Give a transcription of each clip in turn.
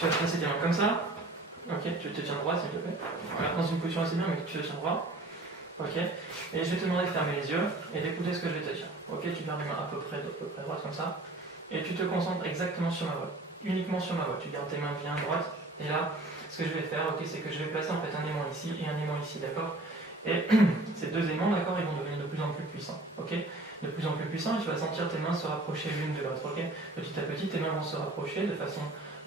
Tu vas te placer tes mains comme ça. Ok, tu te tiens droit s'il te plaît. Voilà, dans une position assez bien, mais tu te tiens droit. Ok, et je vais te demander de fermer les yeux et d'écouter ce que je vais te dire. Ok, tu gardes les mains à peu près droite comme ça. Et tu te concentres exactement sur ma voix. Uniquement sur ma voix. Tu gardes tes mains bien droites. Et là, ce que je vais faire, ok, c'est que je vais placer en fait un aimant ici et un aimant ici, d'accord? Et ces deux aimants, d'accord, ils vont devenir de plus en plus puissants, ok? De plus en plus puissants, et tu vas sentir tes mains se rapprocher l'une de l'autre, ok? Petit à petit, tes mains vont se rapprocher de façon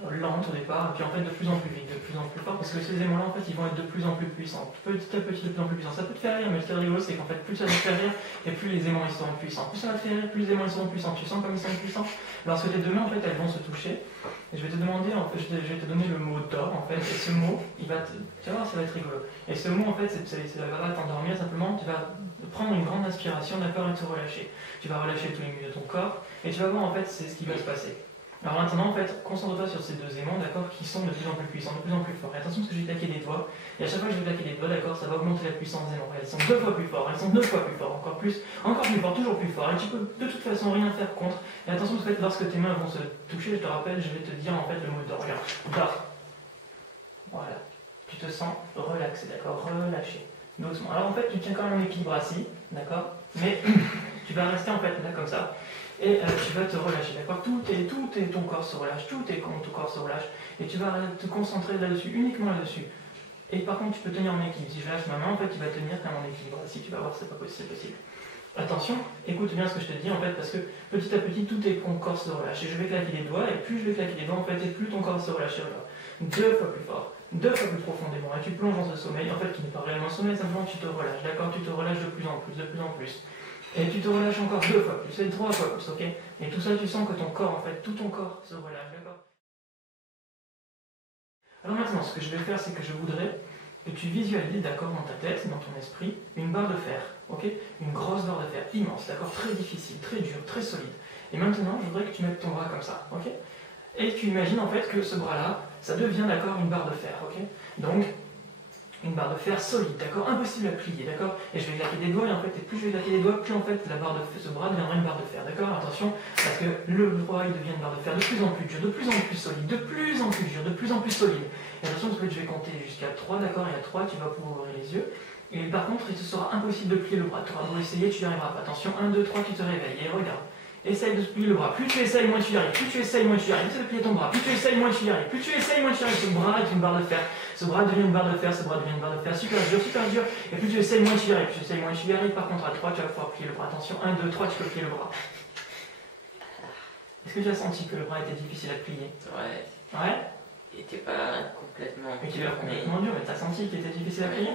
lente au départ, et puis en fait de plus en plus vite, de plus en plus fort, parce que ces aimants-là, en fait, ils vont être de plus en plus puissants, petit à petit, de plus en plus puissants. Ça peut te faire rire, mais ce qui est rigolo, c'est qu'en fait, plus ça va te faire rire, et plus les aimants ils seront puissants. Plus ça va te faire rire, plus les aimants ils seront puissants. Tu sens comme ils sont puissants? Lorsque tes deux mains, en fait, elles vont se toucher, et je vais te demander, en fait, je vais te donner le mot d'or, en fait, et ce mot, il va te... Tu vas voir, ça va être rigolo. Et ce mot, en fait, ça va t'endormir, simplement, tu vas prendre une grande inspiration, d'accord, et te relâcher. Tu vas relâcher tous les muscles de ton corps, et tu vas voir, en fait, c'est ce qui va se passer. Alors maintenant, en fait, concentre-toi sur ces deux aimants, d'accord, qui sont de plus en plus puissants, de plus en plus forts. Et attention, parce que je vais claquer des doigts, et à chaque fois que je vais claquer des doigts, d'accord, ça va augmenter la puissance des aimants. Elles sont 2 fois plus forts, elles sont 2 fois plus forts, encore plus fort, toujours plus fort. Et tu peux de toute façon rien faire contre. Et attention, parce que lorsque tes mains vont se toucher, je te rappelle, je vais te dire en fait le mot d'or. Regarde, d'or. Voilà. Tu te sens relaxé, d'accord, relâché. Doucement. Alors en fait, tu tiens quand même en équilibre assis, d'accord, mais tu vas rester en fait là comme ça. Et tu vas te relâcher, d'accord? Ton corps se relâche, ton corps se relâche, et tu vas te concentrer là-dessus, uniquement là-dessus. Et par contre, tu peux tenir en équilibre. Si je lâche ma main, en fait, il va tenir comme en équilibre. Si tu vas voir, c'est pas possible, c'est possible. Attention, écoute bien ce que je te dis, en fait, parce que petit à petit, ton corps se relâche. Et je vais claquer les doigts, et plus je vais claquer les doigts, en fait, et plus ton corps se relâchera. 2 fois plus fort, 2 fois plus profondément. Et tu plonges dans ce sommeil, en fait, qui n'est pas réellement un sommeil, simplement tu te relâches, d'accord? Tu te relâches de plus en plus, de plus en plus. Et tu te relâches encore 2 fois plus, et 3 fois plus, ok? Et tout ça, tu sens que ton corps, en fait, tout ton corps se relâche, d'accord? Alors maintenant, ce que je vais faire, c'est que je voudrais que tu visualises, d'accord, dans ta tête, dans ton esprit, une barre de fer, ok? Une grosse barre de fer, immense, d'accord? Très difficile, très dure, très solide. Et maintenant, je voudrais que tu mettes ton bras comme ça, ok? Et tu imagines, en fait, que ce bras-là, ça devient, d'accord, une barre de fer, ok? Donc, une barre de fer solide, d'accord, impossible à plier, d'accord, et je vais claquer des doigts, et en fait, plus je vais claquer des doigts, plus en fait, ce bras deviendra une barre de fer, d'accord, attention, parce que le bras, il devient une barre de fer de plus en plus dur, de plus en plus solide, de plus en plus dur, de plus en plus solide, et attention, parce que je vais compter jusqu'à 3, d'accord, et à 3, tu vas pouvoir ouvrir les yeux, et par contre, il te sera impossible de plier le bras, tu auras beau essayer, tu n'y arriveras pas, attention, 1, 2, 3, tu te réveilles, et regarde. Essaye de plier le bras. Plus tu essayes, moins tu y arrives. Plus tu essayes, moins tu y arrives. Essaye de plier ton bras. Plus tu essayes, moins tu y arrives. Plus tu essayes, moins tu y arrives. Ce bras est une barre de fer. Ce bras devient une barre de fer. Ce bras devient une barre de fer. Super dur, super dur. Et plus tu essayes, moins tu y arrives. Plus tu essayes, moins tu y arrives. Par contre, à 3, tu vas pouvoir plier le bras. Attention, 1, 2, 3, tu peux plier le bras. Est-ce que tu as senti que le bras était difficile à plier? Ouais. Ouais? Il était pas complètement Mais il était complètement dur, mais t'as senti qu'il était difficile à plier?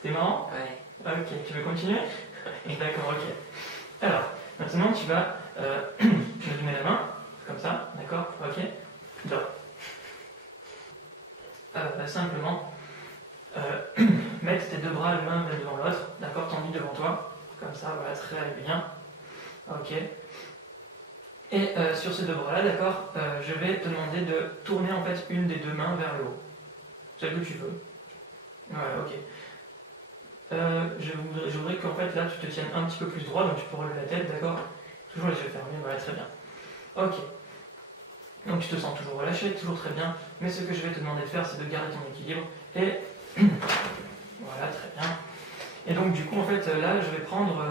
C'était marrant? Ouais. Ok, tu veux continuer? D'accord, ok. Alors, maintenant tu vas me donner la main, comme ça, d'accord? Ok? Donc, simplement, mettre tes deux bras l'un devant l'autre, d'accord? Tendus devant toi, comme ça, voilà, très bien. Ok. Et sur ces deux bras-là, d'accord, je vais te demander de tourner en fait une des deux mains vers le haut. Celle que tu veux. Voilà, ok. Je voudrais qu'en fait là tu te tiennes un petit peu plus droit, donc tu peux relever la tête, d'accord? Toujours les yeux fermés, voilà, très bien. Ok. Donc tu te sens toujours relâché, toujours très bien, mais ce que je vais te demander de faire, c'est de garder ton équilibre, et voilà, très bien. Et donc du coup, en fait, là, je vais prendre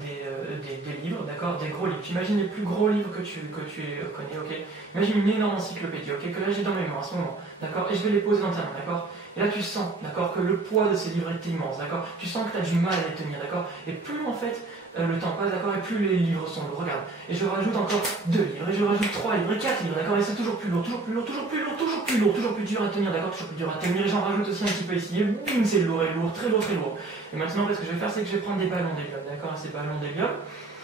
des livres, d'accord, des gros livres. Tu imagines les plus gros livres que tu connais, ok? Imagine une énorme encyclopédie, ok, que là j'ai dans mes mains en ce moment, d'accord? Et je vais les poser dans ta main, d'accord? Et là tu sens, d'accord, que le poids de ces livres est immense, d'accord? Tu sens que tu as du mal à les tenir, d'accord? Et plus en fait le temps passe, d'accord, et plus les livres sont lourds, regarde. Et je rajoute encore 2 livres, et je rajoute 3 livres, et 4 livres, d'accord? Et c'est toujours plus lourd, toujours plus lourd, toujours plus lourd, toujours plus lourd, toujours plus dur à tenir, d'accord? Toujours plus dur à tenir, et j'en rajoute aussi un petit peu ici, et boum, c'est lourd, et lourd, très lourd, très lourd. Et maintenant, ce que je vais faire, c'est que je vais prendre des ballons d'hélium, d'accord? Ces ballons d'hélium,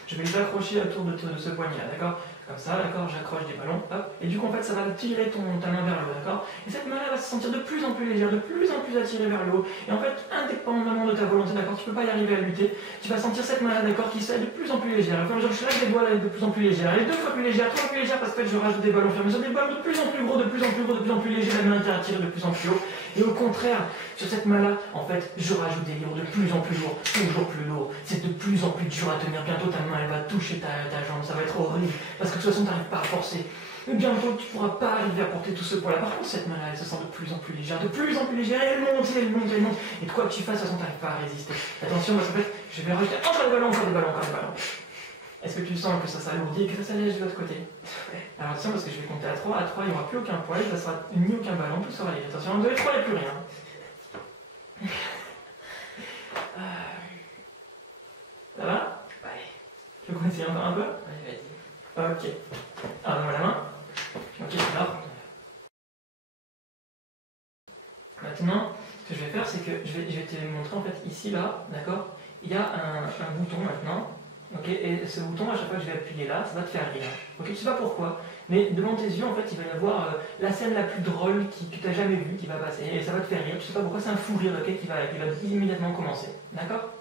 je vais les accrocher autour de ce poignet-là, d'accord? Comme ça, d'accord, j'accroche des ballons, hop, et du coup, en fait, ça va tirer ta main vers le haut, d'accord? Et cette main-là va se sentir de plus en plus légère, de plus en plus attirée vers le haut, et en fait, indépendamment de ta volonté, d'accord, tu peux pas y arriver à lutter, tu vas sentir cette main-là, d'accord, qui s'est de plus en plus légère, enfin, je lâche les doigts là, de plus en plus légère, et 2 fois plus légère, 3 fois plus légère, parce que je rajoute des ballons fermés sur des ballons de plus en plus gros, de plus en plus gros, de plus en plus légers, la main qui est attirée de plus en plus haut, et au contraire, sur cette main-là, en fait, je rajoute des livres de plus en plus lourds, toujours plus lourds, c'est de plus en plus dur à tenir, bientôt ta main, elle va toucher ta jambe, ça va être horrible, parce que de toute façon, tu n'arrives pas à forcer. Mais bientôt, tu ne pourras pas arriver à porter tout ce poids-là. Par contre, cette main-là, elle se sent de plus en plus légère, de plus en plus légère, et elle monte, et elle monte, et elle monte. Et quoi que tu fasses, de toute façon, tu n'arrives pas à résister. Attention, parce qu'en fait, je vais rajouter encore des ballons, encore des ballons, encore des ballons. Est-ce que tu sens que ça s'alourdit et que ça s'allège de l'autre côté? Alors attention, parce que je vais compter à 3. À 3, il n'y aura plus aucun poids, il ne sera ni aucun ballon, tout sera léger. Attention, 1, 2 et 3, il n'y a plus rien. Ça va? Ouais. Tu veux qu'on essaye encore un peu? Ouais, vas-y. Ok. Alors, donne-moi la main. Ok, alors. Maintenant, ce que je vais faire, c'est que je vais te montrer en fait ici, là, d'accord? Il y a un bouton maintenant. Ok, et ce bouton, à chaque fois que je vais appuyer là, ça va te faire rire. Ok, je sais pas pourquoi, mais devant tes yeux, en fait, il va y avoir la scène la plus drôle que tu n'as jamais vue qui va passer, et ça va te faire rire. Je sais pas pourquoi, c'est un fou rire, ok, qui va immédiatement commencer. D'accord?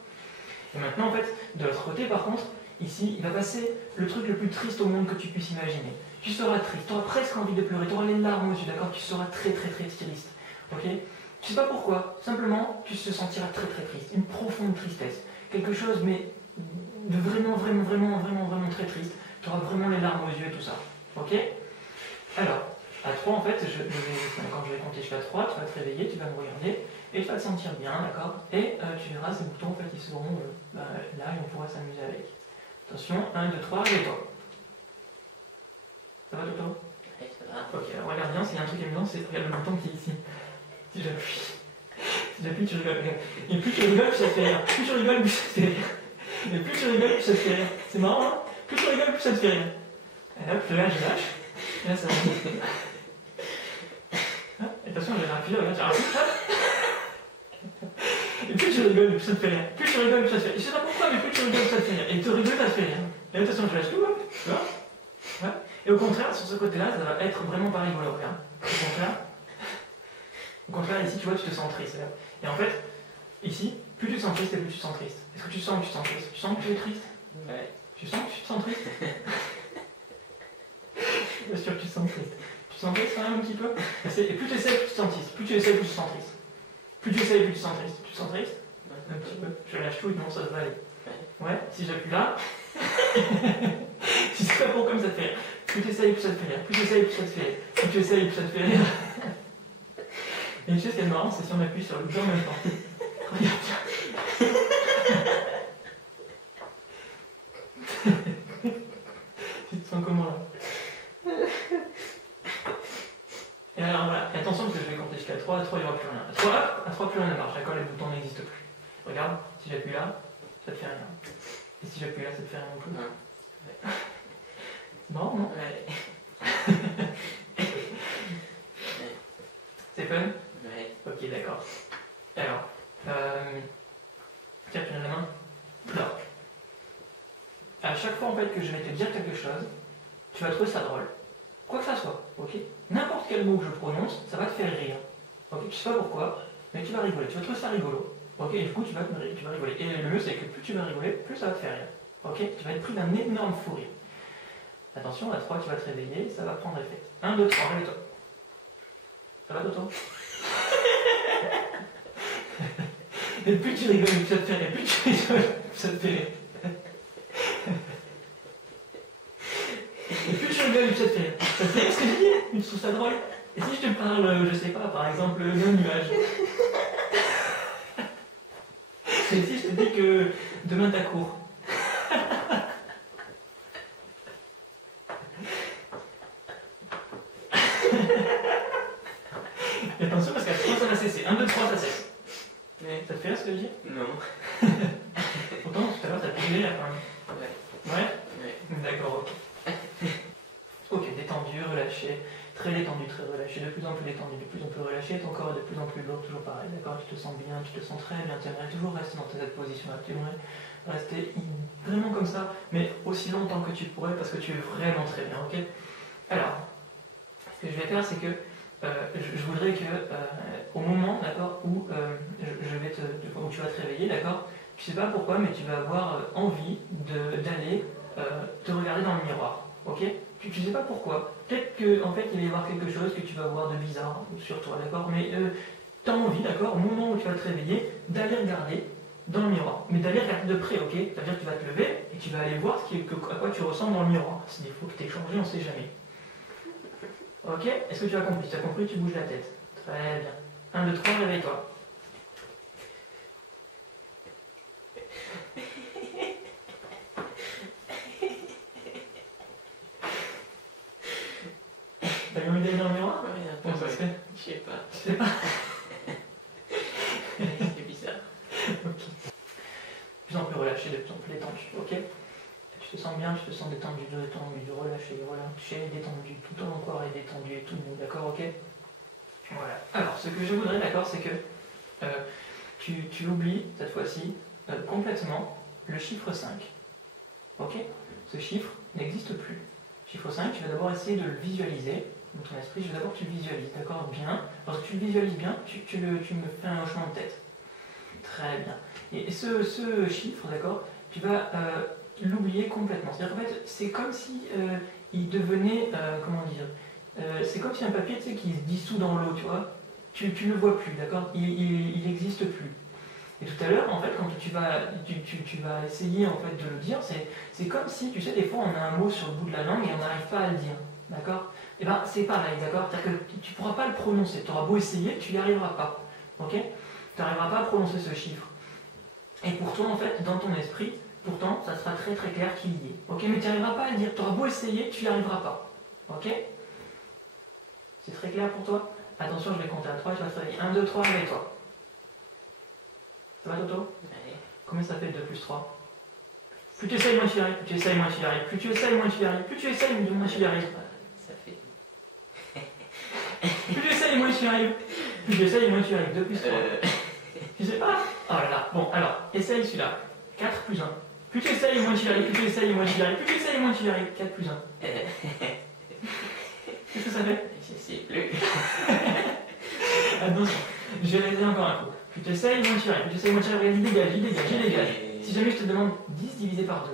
Et maintenant, en fait, de l'autre côté, par contre, ici, il va passer le truc le plus triste au monde que tu puisses imaginer. Tu seras triste, tu auras presque envie de pleurer, tu auras les larmes aux yeux, d'accord? Tu seras très très très triste. Ok? Je sais pas pourquoi, simplement, tu te sentiras très très triste, une profonde tristesse. Quelque chose, mais de vraiment très triste. Tu auras vraiment les larmes aux yeux et tout ça. Ok? Alors, à 3, en fait, quand je vais compter jusqu'à 3, tu vas te réveiller, tu vas me regarder, et tu vas te sentir bien, d'accord? Et tu verras, ces boutons, en fait, ils seront là, et on pourra s'amuser avec. Attention, 1, 2, 3, réveille-toi. Ça va, Toto? Ouais, ça va. Ok, alors regarde bien, s'il y a un truc amusant, c'est regarde le bouton qui est ici. Si j'appuie, tu rigoles. Et plus tu rigoles, plus ça te fait rire. Plus tu rigoles, plus ça te fait rire. Et plus tu rigoles, plus ça te fait rire. C'est marrant, hein? Plus tu rigoles, plus ça te fait rire. Et hop, je lâche. Et là, ça va. Et attention, j'ai rapide, regarde, j'ai rapide. Et plus tu rigoles, plus ça te fait rire. Plus tu rigoles, plus ça te fait rire. Je sais pas pourquoi, mais plus tu rigoles, plus ça te fait rire. Et te rigoles, ça te fait rire. Et attention, je lâche tout, hop. Tu vois? Ouais. Et au contraire, sur ce côté-là, ça va être vraiment pas rigolo, regarde. Au contraire, ici, tu vois, tu te sens triste. Là. Et en fait, ici, plus tu te sens triste et plus tu te sens triste. Est-ce que tu sens que tu te sens triste? Tu sens que tu es triste? Ouais. Tu sens que tu te sens triste? Bien sûr que tu te sens triste. Tu te sens triste quand même un petit peu? Et plus tu essaies, plus tu te sens triste. Plus tu essaies, plus tu te sens triste. Plus tu essaies, plus tu te sens triste. Tu te sens triste? Un petit peu. Je lâche tout et non, ça va aller. Ouais, si j'appuie là. Si c'est pas pour comme ça te fait rire. Plus tu essaies, plus ça te fait rire. Plus tu essaies, plus ça te fait rire. Plus tu essaies, plus ça te fait rire. Et une chose qui est marrante, c'est si on appuie sur le bouton en même temps. Regarde. Tu te sens comment là? Et alors voilà, et attention parce que je vais compter jusqu'à 3, à 3 il n'y aura plus rien. À 3 plus rien ne marche, d'accord, les boutons n'existent plus. Regarde, si j'appuie là, ça te fait rien. Et si j'appuie là, ça te fait rien non plus. Ouais. C'est marrant, non? Ouais. C'est fun? Ouais. Ok, d'accord. Alors, tiens, tu as la main. Alors, à chaque fois en fait que je vais te dire quelque chose, tu vas trouver ça drôle. Quoi que ça soit, ok? N'importe quel mot que je prononce, ça va te faire rire. Ok? Tu sais pas pourquoi, mais tu vas rigoler. Tu vas trouver ça rigolo. Ok? Et du coup, tu vas rigoler. Et le mieux, c'est que plus tu vas rigoler, plus ça va te faire rire. Ok? Tu vas être pris d'un énorme fou rire. Attention, à 3, tu vas te réveiller, ça va prendre effet. 1, 2, 3, réveille-toi. Ça va, Toto? Et plus tu rigoles, plus ça te fait rire. Plus tu rigoles, plus ça te fait rire. Et plus tu rigoles, plus ça te fait rire. Ça te fait rire ce que je dis? Tu trouves ça drôle? Et si je te parle, je sais pas, par exemple, d'un nuage? Et si je te dis que demain t'as cours? Et attention parce qu'à 3 ça va cesser. 1, 2, 3 ça cesse. Ouais. Ça te fait rire ce que je dis? Non. Pourtant tout à l'heure t'as pu là quand même. Ouais. Ouais? Ouais. D'accord, ok. Ok, détendu, relâché, très détendu, très relâché, de plus en plus détendu, de plus en plus relâché, ton corps est de plus en plus lourd, toujours pareil, d'accord? Tu te sens bien, tu te sens très bien, tu aimerais toujours rester dans cette position-là, tu aimerais rester vraiment comme ça, mais aussi longtemps que tu pourrais parce que tu es vraiment très bien, ok? Alors, ce que je vais faire, c'est que je voudrais que au moment, d'accord, où où tu vas te réveiller, d'accord, tu sais pas pourquoi, mais tu vas avoir envie d'aller te regarder dans le miroir, ok? Tu sais pas pourquoi. Peut-être qu'en fait, il va y avoir quelque chose que tu vas voir de bizarre sur toi, d'accord? Mais tu as envie, d'accord, au moment où tu vas te réveiller, d'aller regarder dans le miroir. Mais d'aller regarder de près, ok? C'est-à-dire que tu vas te lever et tu vas aller voir à quoi tu ressembles dans le miroir. C'est des fois que tu es changé, on ne sait jamais. Ok, est-ce que tu as compris? Si tu as compris, tu bouges la tête. Très bien. 1, 2, 3, réveille-toi. T'as eu envie d'aller dans le miroir? Ouais, un peu. Comment ça se fait? Je sais pas. Je sais pas. C'est bizarre. Ok. De plus en plus relâché, de plus en plus détendu. Ok. Tu te sens bien, tu te sens détendu, relâché, détendu, tout ton corps est détendu et tout. D'accord, ok. Voilà. Alors, ce que je voudrais, d'accord, c'est que tu oublies, cette fois-ci, complètement le chiffre 5. Ok? Ce chiffre n'existe plus. Chiffre 5, tu vas d'abord essayer de le visualiser dans ton esprit. Je veux d'abord que tu le visualises, d'accord? Bien. Lorsque tu le visualises bien, tu me fais un hochement de tête. Très bien. Et ce chiffre, d'accord, tu vas l'oublier complètement. C'est-à-dire qu'en fait, c'est comme si il devenait, comment dire, c'est comme si un papier, tu sais, qui se dissout dans l'eau, tu vois. Tu ne le vois plus, d'accord? Il n'existe plus. Et tout à l'heure, en fait, quand tu vas essayer en fait de le dire, c'est comme si, tu sais, des fois on a un mot sur le bout de la langue et on n'arrive pas à le dire, d'accord? Et bien c'est pareil, d'accord? C'est-à-dire que tu ne pourras pas le prononcer, tu auras beau essayer, tu n'y arriveras pas, ok? Tu n'arriveras pas à prononcer ce chiffre. Et pourtant, en fait, dans ton esprit, pourtant, ça sera très très clair qu'il y est, ok? Mais tu n'arriveras pas à le dire, tu auras beau essayer, tu n'y arriveras pas, ok? C'est très clair pour toi? Attention, je vais compter à 3 et tu vas te réveiller. 1, 2, 3, réveille-toi. Ça va, Toto? Allez. Combien ça fait 2 plus 3? Plus tu essayes, moins tu y arrives. Plus tu essayes, moins tu y arrives. Plus tu essayes, moins tu y arrives. Plus tu essayes, moins tu y arrives. Ça fait. Plus tu essayes, moins tu y arrives. Plus tu essayes, moins tu y arrives. 2 plus 3. Tu sais pas? Oh là là. Bon, alors, essaye celui-là. 4 plus 1. Plus tu essayes, moins tu y arrives. Plus tu essayes, moins tu y arrives. Plus tu essayes, moins tu y arrives. 4 plus 1. Qu'est-ce que ça fait? Je sais plus. Attention, je vais réaliser encore un coup. Plus tu essayes, moins tu y arrives. Plus tu essayes, moins tu y arrives. Il dégage. Si jamais je te demande 10 divisé par 2.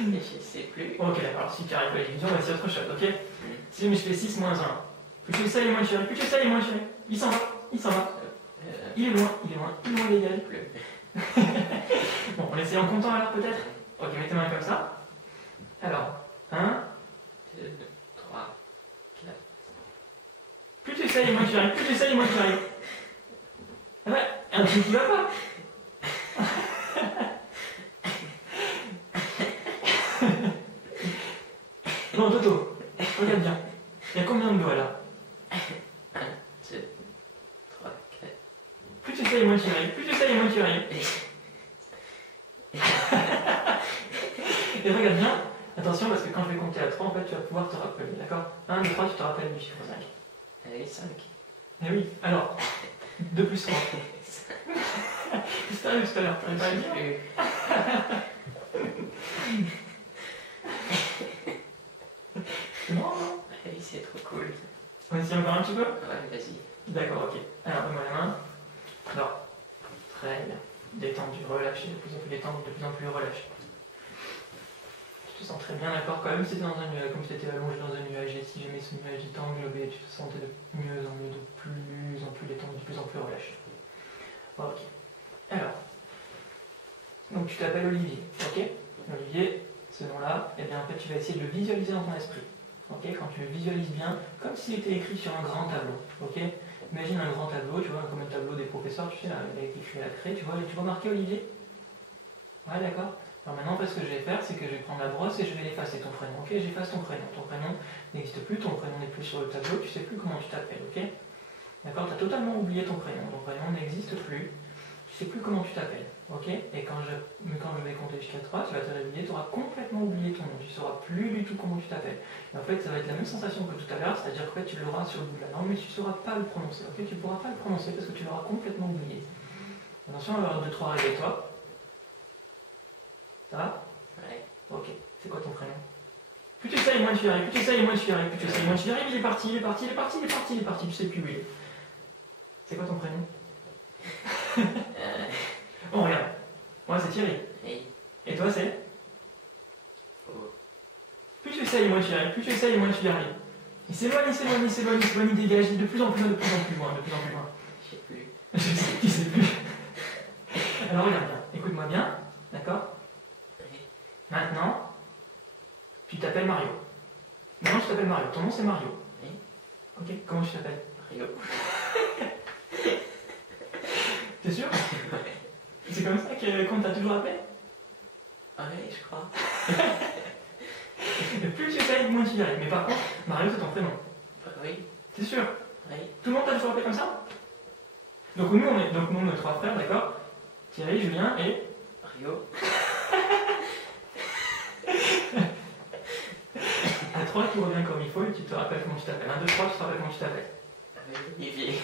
Je sais plus. Ok, alors si tu arrives à la division, on va essayer autre chose, ok? Si jamais je fais 6 moins 1. Plus tu essayes, moins tu y arrives. Plus tu essayes, moins tu y arrives. Il s'en va. Il est loin. Il dégage. Bon, on essaie en comptant alors peut-être? Ok, mets tes mains comme ça. Alors, 1, 2, 3, 4. plus tu essayes, moins tu y arrives. Plus tu essayes, moins tu y arrives. Ouais, un truc qui va pas. Bon, Toto, regarde bien. Il y a combien de doigts là? 1, 2, 3, 4. Plus tu essayes, moins tu y arrives. Plus tu essayes, moins tu y arrives. Et regarde bien. Attention, parce que quand je vais compter à 3, en fait, tu vas pouvoir te rappeler, d'accord? 1, 2, 3, tu te rappelles du chiffre 5. Allez, 5. Eh oui, alors, 2 plus 3. C'était arrivé tout à l'heure, t'avais pas à le dire? C'est marrant, non? Allez, c'est trop cool. On essaie encore un petit peu? Ouais, vas-y. D'accord, ok. Alors, donne-moi la main. Alors, très bien. Détendu, relâché, de plus en plus détendu, de plus en plus relâché. Tu te sens très bien, d'accord? Quand même si t'es dans un nuage, comme si t'étais allongé dans un nuage, et si jamais ce nuage il t'englobait, tu te sentais de mieux en mieux, de plus en plus détendu, de plus en plus relâché. Ok. Alors, donc tu t'appelles Olivier, ok? Olivier, ce nom-là, eh bien en fait tu vas essayer de le visualiser dans ton esprit. Ok? Quand tu le visualises bien, comme s'il était écrit sur un grand tableau. Ok? Imagine un grand tableau, tu vois, comme un tableau des professeurs, tu sais, là, avec écrit à la craie, tu vois marqué Olivier? Ouais, d'accord. Alors maintenant, en fait, ce que je vais faire, c'est que je vais prendre la brosse et je vais l'effacer, ton prénom. Ok? J'efface ton prénom. Ton prénom n'existe plus, ton prénom n'est plus sur le tableau, tu sais plus comment tu t'appelles, ok? D'accord? Tu as totalement oublié ton prénom n'existe plus, tu sais plus comment tu t'appelles, ok? Et quand je vais compter jusqu'à 3, tu vas te réveiller, tu auras complètement oublié ton nom, tu ne sauras plus du tout comment tu t'appelles. Et en fait, ça va être la même sensation que tout à l'heure, c'est-à-dire que tu l'auras sur le bout de la langue, mais tu ne sauras pas le prononcer, ok? Tu ne pourras pas le prononcer parce que tu l'auras complètement oublié. Attention, alors 2, 3, réveille-toi. Ça va? Ouais. Ok. C'est quoi ton prénom? Plus tu essayes, moins tu y arrives. Plus tu essayes, moins tu y arrives. Plus tu essayes, moins tu y arrives. Il est parti. Tu sais plus où il est. C'est quoi ton prénom? Bon, regarde. Moi, c'est Thierry. Hey. Et toi, c'est? Oh. Plus tu essayes, moins tu y arrives. Plus tu essayes, moins tu y arrives. Il s'éloigne, il dégage, de plus en plus loin, de plus en plus loin. Je sais plus. Je sais qu'il sait plus. Alors regarde bien, écoute-moi bien, d'accord? Ouais. Maintenant, Tu t'appelles Mario. Maintenant, tu t'appelles Mario. Ton nom, c'est Mario. Oui. Ok, comment tu t'appelles? Rio. T'es sûr? C'est comme ça qu'on t'a toujours appelé? Oui, je crois. Et plus tu essayes, moins tu y arrives. Mais par contre, Mario, c'est ton prénom. Oui. T'es sûr? Oui. Tout le monde t'a toujours appelé comme ça? Donc nous, on est trois frères, d'accord? Thierry, Julien et... Rio. À 3, tu reviens comme il faut et tu te rappelles comment tu t'appelles. 1, 2, 3, tu te rappelles comment tu t'appelles. Olivier.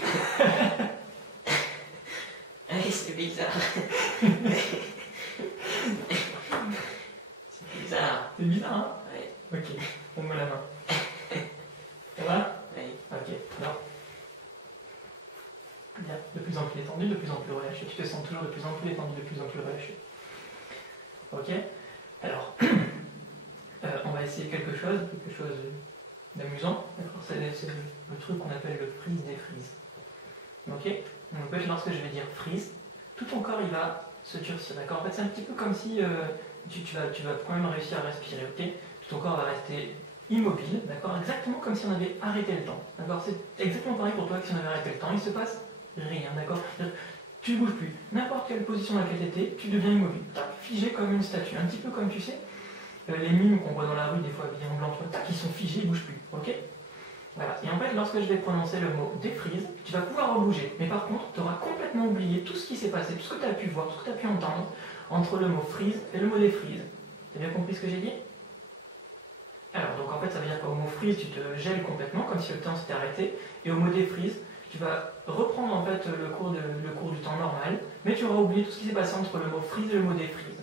Allez, c'est bizarre. C'est bizarre. C'est bizarre, hein? Oui. Ok, on met la main. Ça va? Oui. Ok, alors. Bien, de plus en plus étendu, de plus en plus relâché. Tu te sens toujours de plus en plus étendu, de plus en plus relâché. Ok? Alors, on va essayer quelque chose d'amusant. C'est le truc qu'on appelle le freeze-défreeze. Ok? Donc, en fait, lorsque je vais dire freeze, tout ton corps il va se durcir. D'accord? En fait, c'est un petit peu comme si tu vas quand même réussir à respirer. Ok? Tout ton corps va rester immobile. D'accord? Exactement comme si on avait arrêté le temps. D'accord? C'est exactement pareil pour toi que si on avait arrêté le temps. Il se passe rien. D'accord? Tu ne bouges plus. N'importe quelle position dans laquelle tu étais, tu deviens immobile. Tac, figé comme une statue. Un petit peu comme tu sais. Les mimes qu'on voit dans la rue, des fois habillés en blanc, tac, ils sont figés, ils ne bougent plus. Ok? Voilà. Et en fait, lorsque je vais prononcer le mot défreeze, tu vas pouvoir rebouger. Mais par contre, tu auras complètement oublié tout ce qui s'est passé, tout ce que tu as pu voir, tout ce que tu as pu entendre entre le mot freeze et le mot défreeze. Tu as bien compris ce que j'ai dit? Alors, donc en fait, ça veut dire qu'au mot freeze, tu te gèles complètement, comme si le temps s'était arrêté. Et au mot défreeze, tu vas reprendre en fait le cours du temps normal, mais tu auras oublié tout ce qui s'est passé entre le mot freeze et le mot défreeze.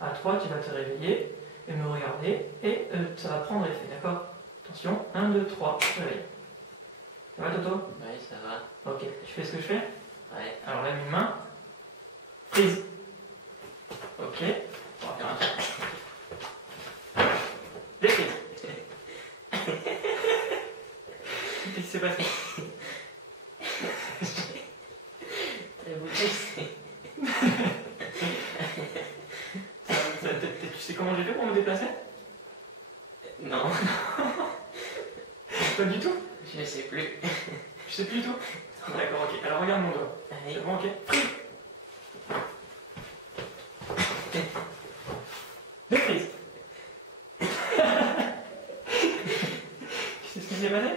À 3, tu vas te réveiller et me regarder, et ça va prendre effet, d'accord? Attention, 1, 2, 3, réveille. Ça va, Toto? Oui, ça va. Ok, tu fais ce que je fais? Ouais. Alors, lève une main. Freeze. Ok. On va faire un truc. Défreeze. Qu'est-ce qui s'est passé? T'as bougé, c'est... Tu sais comment j'ai fait pour me déplacer? Non. Pas du tout? Je sais plus. Je sais plus du tout? D'accord, ok. Alors regarde mon doigt. Allez. C'est bon, ok? Freeze. Défreeze. Tu sais ce qui s'est passé?